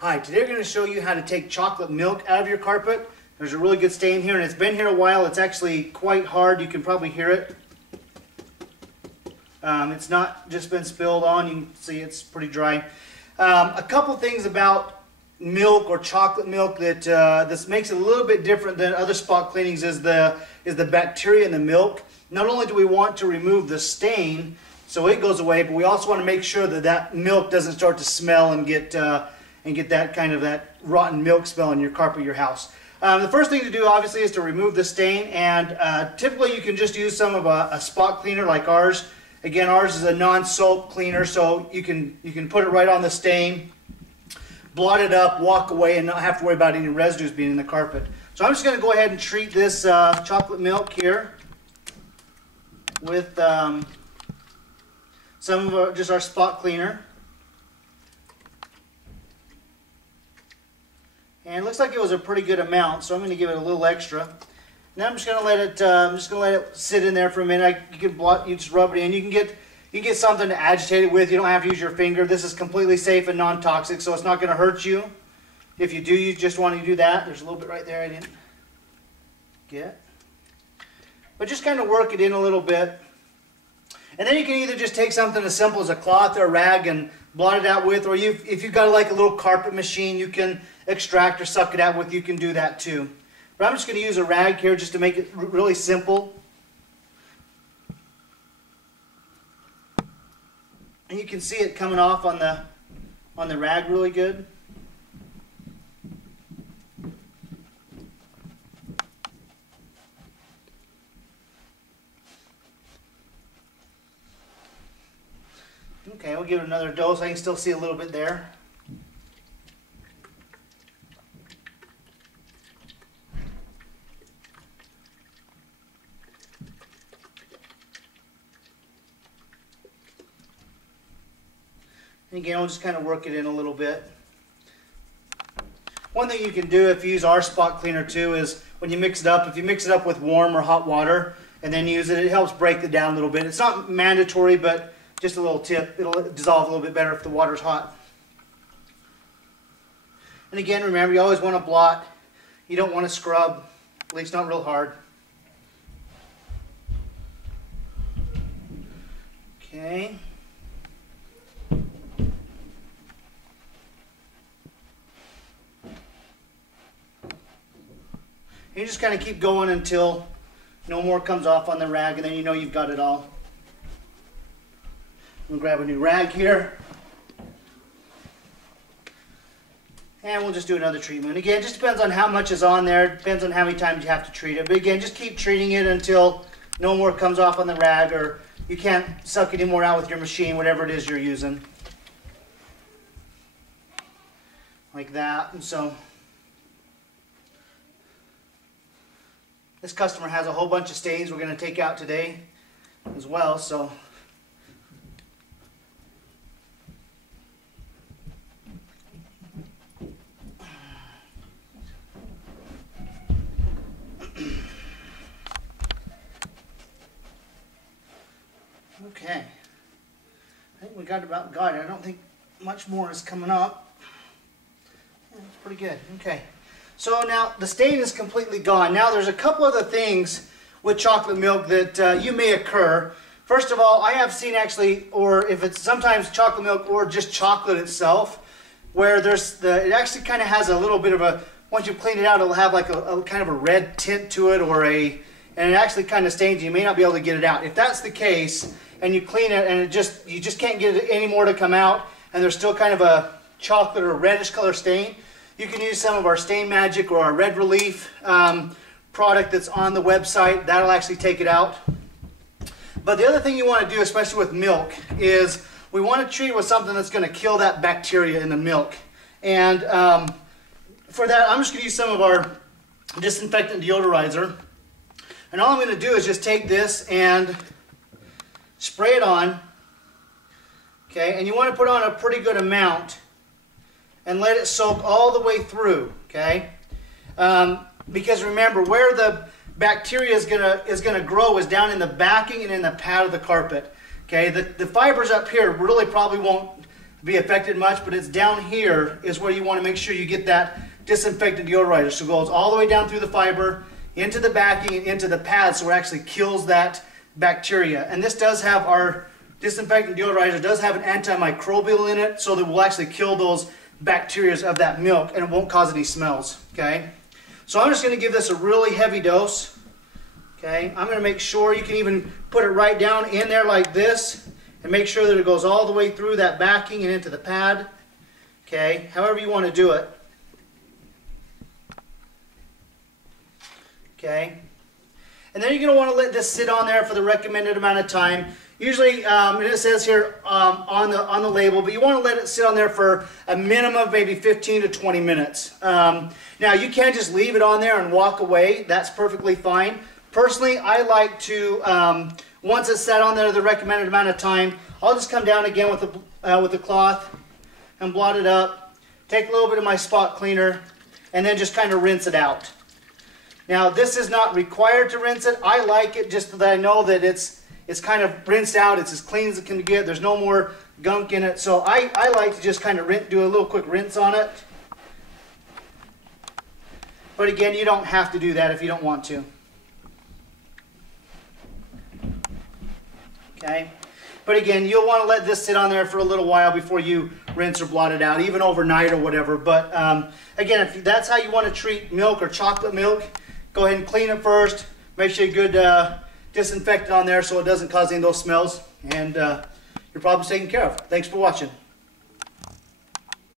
Hi, today we're going to show you how to take chocolate milk out of your carpet. There's a really good stain here and it's been here a while. It's actually quite hard. You can probably hear it. It's not just been spilled on. You can see it's pretty dry. A couple things about milk or chocolate milk that this makes it a little bit different than other spot cleanings is the bacteria in the milk. Not only do we want to remove the stain so it goes away, but we also want to make sure that that milk doesn't start to smell and get that kind of that rotten milk smell in your carpet, your house. The first thing to do obviously is to remove the stain, and typically you can just use some of a spot cleaner like ours. Again, ours is a non-soap cleaner, so you can put it right on the stain, blot it up, walk away, and not have to worry about any residues being in the carpet. So I'm just going to go ahead and treat this chocolate milk here with some of just our spot cleaner. And it looks like it was a pretty good amount, so I'm going to give it a little extra. Now I'm just going to let it sit in there for a minute. You just rub it in. You can get something to agitate it with. You don't have to use your finger. This is completely safe and non-toxic, so it's not going to hurt you. If you do, you just want to do that. There's a little bit right there I didn't get. But just kind of work it in a little bit. And then you can either just take something as simple as a cloth or a rag and blot it out with, or if you've got like a little carpet machine you can extract or suck it out with, you can do that too. But I'm just going to use a rag here just to make it really simple. And you can see it coming off on the rag really good. Okay, we'll give it another dose. I can still see a little bit there. And again, we'll just kind of work it in a little bit. One thing you can do if you use our spot cleaner too is when you mix it up, if you mix it up with warm or hot water and then use it, it helps break it down a little bit. It's not mandatory, but just a little tip. It'll dissolve a little bit better if the water's hot. And again, remember, you always want to blot. You don't want to scrub, at least not real hard. Okay. You just kind of keep going until no more comes off on the rag, and then you know you've got it all. We'll grab a new rag here. And we'll just do another treatment. Again, it just depends on how much is on there. It depends on how many times you have to treat it. But again, just keep treating it until no more comes off on the rag, or you can't suck any more out with your machine, whatever it is you're using. Like that. And so this customer has a whole bunch of stains we're going to take out today as well. So okay, I think we got it. I don't think much more is coming up. Yeah, that's pretty good. Okay, so now the stain is completely gone. Now there's a couple other things with chocolate milk that you may occur. First of all, I have seen actually, or if it's sometimes chocolate milk or just chocolate itself, where it actually kind of has a little bit of a, once you clean it out, it'll have like a kind of a red tint to it, and it actually kind of stains. You may not be able to get it out. If that's the case, and you clean it and you just can't get it any more to come out, and there's still kind of a chocolate or reddish color stain, you can use some of our Stain Magic or our Red Relief product that's on the website. That'll actually take it out. But the other thing you want to do, especially with milk, is we want to treat it with something that's going to kill that bacteria in the milk. And for that, I'm just going to use some of our disinfectant deodorizer. And all I'm going to do is just take this and spray it on. Okay, and you want to put on a pretty good amount and let it soak all the way through. Okay, because remember, where the bacteria is gonna grow is down in the backing and in the pad of the carpet. Okay, the fibers up here really probably won't be affected much, but it's down here is where you want to make sure you get that disinfectant deodorizer. So it goes all the way down through the fiber, into the backing, and into the pad, so it actually kills that bacteria. And this does have, our disinfectant deodorizer does have an antimicrobial in it, so that will actually kill those bacteria of that milk, and it won't cause any smells, okay? So I'm just going to give this a really heavy dose, okay? I'm going to make sure you can even put it right down in there like this, and make sure that it goes all the way through that backing and into the pad, okay? However you want to do it. Okay, and then you're going to want to let this sit on there for the recommended amount of time. Usually, and it says here on the label, but you want to let it sit on there for a minimum of maybe 15 to 20 minutes. Now, you can just leave it on there and walk away. That's perfectly fine. Personally, I like to, once it's set on there the recommended amount of time, I'll just come down again with the cloth and blot it up, take a little bit of my spot cleaner, and then just kind of rinse it out. Now, this is not required to rinse it. I like it just so that I know that it's kind of rinsed out. It's as clean as it can get. There's no more gunk in it. So I like to just kind of do a little quick rinse on it. But again, you don't have to do that if you don't want to. Okay? But again, you'll want to let this sit on there for a little while before you rinse or blot it out, even overnight or whatever. But again, if that's how you want to treat milk or chocolate milk, go ahead and clean it first. Make sure you're good disinfectant on there so it doesn't cause any of those smells. And your problem's taken care of. Thanks for watching.